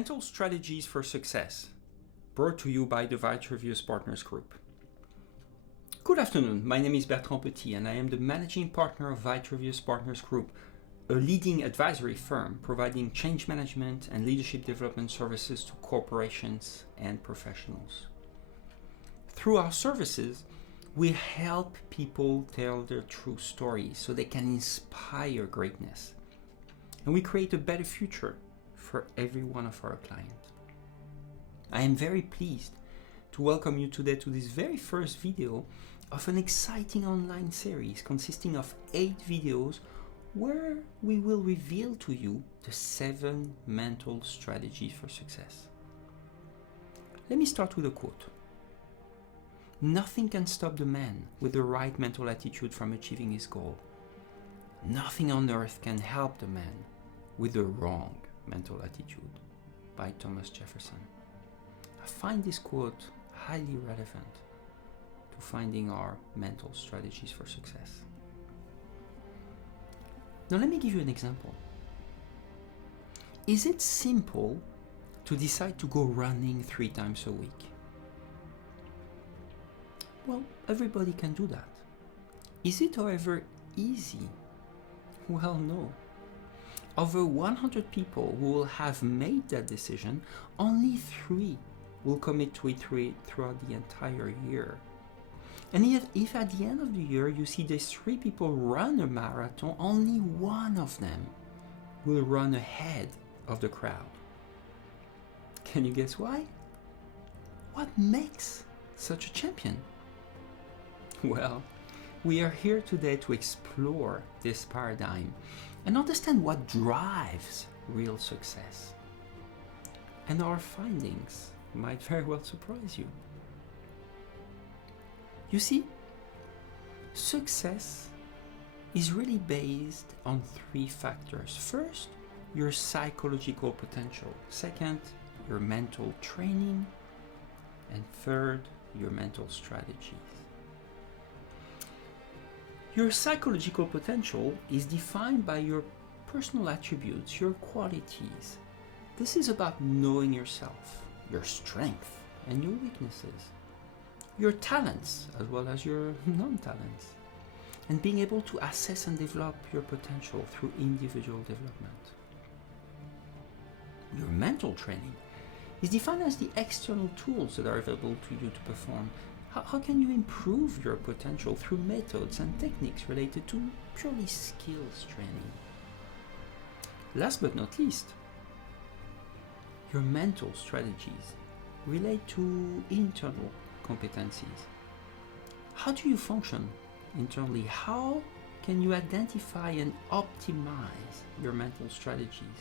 Mental Strategies for Success, brought to you by the Vitrevius Partners Group. Good afternoon, my name is Bertrand Petit and I am the managing partner of Vitrevius Partners Group, a leading advisory firm providing change management and leadership development services to corporations and professionals. Through our services, we help people tell their true stories so they can inspire greatness. And we create a better future for every one of our clients. I am very pleased to welcome you today to this very first video of an exciting online series consisting of 8 videos where we will reveal to you the 7 mental strategies for success. Let me start with a quote. Nothing can stop the man with the right mental attitude from achieving his goal. Nothing on earth can help the man with the wrong mental attitude, by Thomas Jefferson. I find this quote highly relevant to finding our mental strategies for success. Now let me give you an example. Is it simple to decide to go running 3 times a week? Well, everybody can do that. Is it, however, easy? Well, no. Over 100 people who will have made that decision, only 3 will commit to it throughout the entire year. And if at the end of the year you see these 3 people run a marathon, only 1 of them will run ahead of the crowd. Can you guess why? What makes such a champion? Well, we are here today to explore this paradigm and understand what drives real success. And our findings might very well surprise you. You see, success is really based on 3 factors. First, your psychological potential. Second, your mental training. And third, your mental strategies. Your psychological potential is defined by your personal attributes, your qualities. This is about knowing yourself, your strengths and your weaknesses, your talents as well as your non-talents, and being able to assess and develop your potential through individual development. Your mental training is defined as the external tools that are available to you to perform. How can you improve your potential through methods and techniques related to purely skills training? Last but not least, your mental strategies relate to internal competencies. How do you function internally? How can you identify and optimize your mental strategies?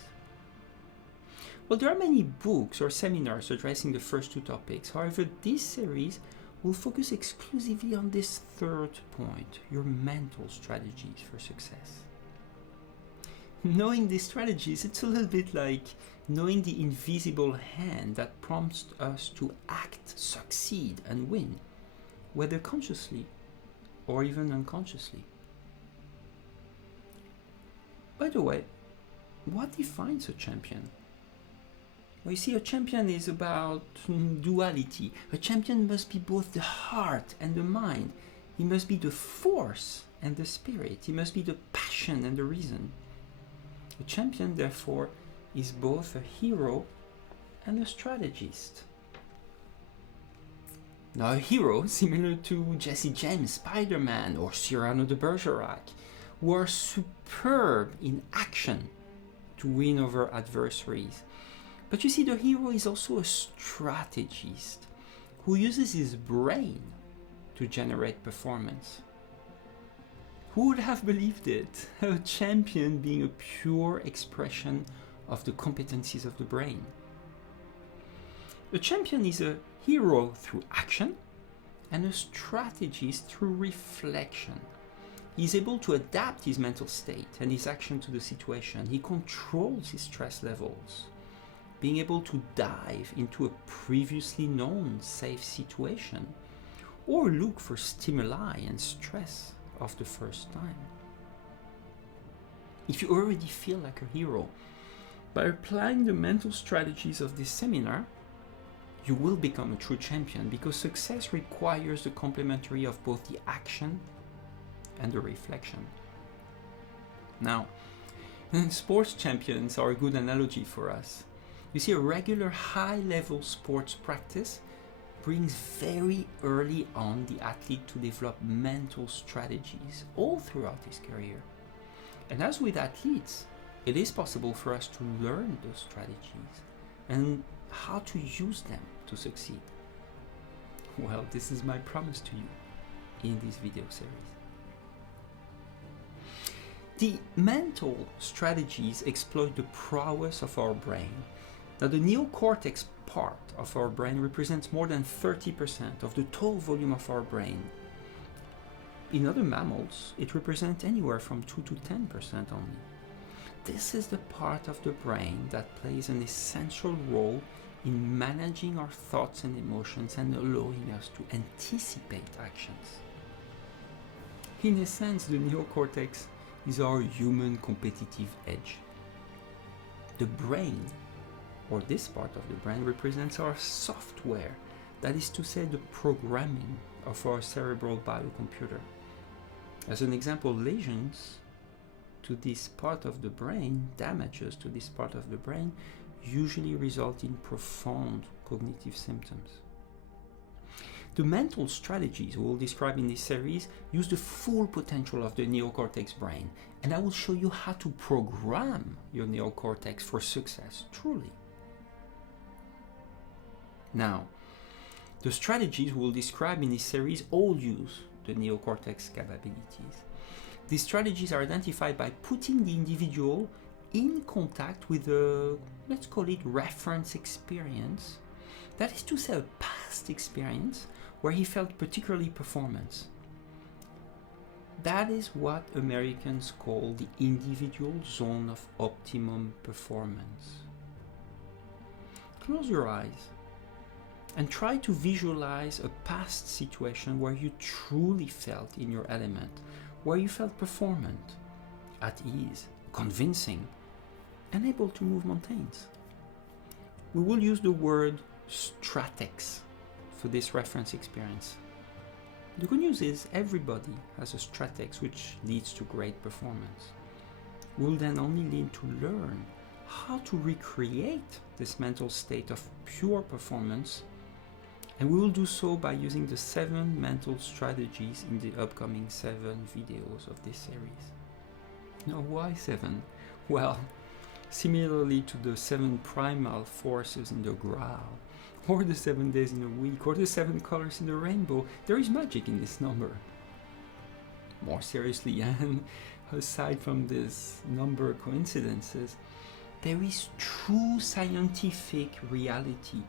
Well, there are many books or seminars addressing the first 2 topics. However, this series will focus exclusively on this 3rd point, your mental strategies for success. Knowing these strategies, it's a little bit like knowing the invisible hand that prompts us to act, succeed, and win, whether consciously or even unconsciously. By the way, what defines a champion? Well, you see, a champion is about duality. A champion must be both the heart and the mind. He must be the force and the spirit. He must be the passion and the reason. A champion, therefore, is both a hero and a strategist. Now, a hero, similar to Jesse James, Spider-Man, or Cyrano de Bergerac, who are superb in action to win over adversaries. But you see, the hero is also a strategist who uses his brain to generate performance. Who would have believed it? A champion being a pure expression of the competencies of the brain. A champion is a hero through action and a strategist through reflection. He is able to adapt his mental state and his action to the situation. He controls his stress levels, being able to dive into a previously known safe situation or look for stimuli and stress of the first time. If you already feel like a hero, By applying the mental strategies of this seminar, you will become a true champion, because success requires the complementary of both the action and the reflection. Now, sports champions are a good analogy for us. You see, a regular high-level sports practice brings very early on the athlete to develop mental strategies all throughout his career. And as with athletes, it is possible for us to learn those strategies and how to use them to succeed. Well, this is my promise to you in this video series. The mental strategies exploit the prowess of our brain. Now, the neocortex part of our brain represents more than 30% of the total volume of our brain. In other mammals, it represents anywhere from 2 to 10% only. This is the part of the brain that plays an essential role in managing our thoughts and emotions and allowing us to anticipate actions. In a sense, the neocortex is our human competitive edge. The brain, or this part of the brain, represents our software, that is to say, the programming of our cerebral biocomputer. As an example, lesions to this part of the brain, damages to this part of the brain, usually result in profound cognitive symptoms. The mental strategies we will describe in this series use the full potential of the neocortex brain, and I will show you how to program your neocortex for success, truly. Now, the strategies we will describe in this series all use the neocortex capabilities. These strategies are identified by putting the individual in contact with a, let's call it, reference experience. That is to say, a past experience where he felt particularly performance. That is what Americans call the individual zone of optimum performance. Close your eyes and try to visualize a past situation where you truly felt in your element, where you felt performant, at ease, convincing, and able to move mountains. We will use the word stratex for this reference experience. The good news is everybody has a stratex which leads to great performance. We'll then only need to learn how to recreate this mental state of pure performance, and we will do so by using the 7 mental strategies in the upcoming 7 videos of this series. Now, why 7? Well, similarly to the 7 primal forces in the Graal, or the 7 days in a week, or the 7 colors in the rainbow, there is magic in this number. More seriously, and aside from this number coincidences, there is true scientific reality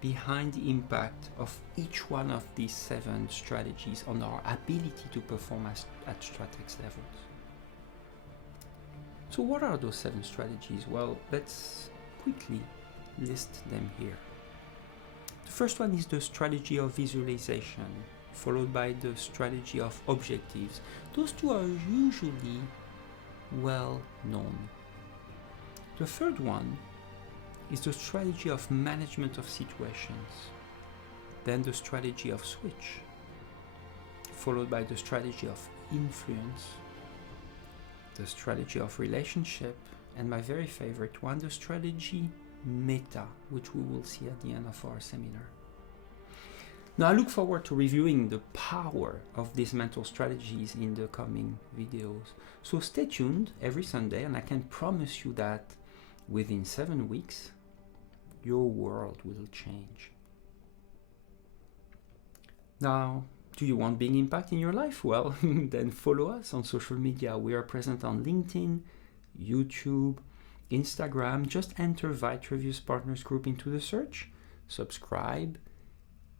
behind the impact of each one of these 7 strategies on our ability to perform at stratex levels. So what are those 7 strategies? Well, let's quickly list them here. The first one is the strategy of visualization, followed by the strategy of objectives. Those two are usually well known. The third one is the strategy of management of situations, then the strategy of switch, followed by the strategy of influence, the strategy of relationship, and my very favorite one, the strategy meta, which we will see at the end of our seminar. Now, I look forward to reviewing the power of these mental strategies in the coming videos. So stay tuned every Sunday, and I can promise you that within 7 weeks, your world will change. Now, do you want big impact in your life? Well, then follow us on social media. We are present on LinkedIn, YouTube, Instagram. Just enter Vitrevious Partners Group into the search, subscribe,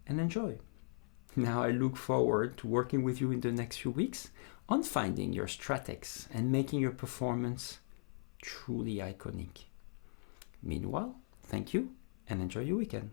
and enjoy. Now, I look forward to working with you in the next few weeks on finding your stratex and making your performance truly iconic. Meanwhile, thank you and enjoy your weekend.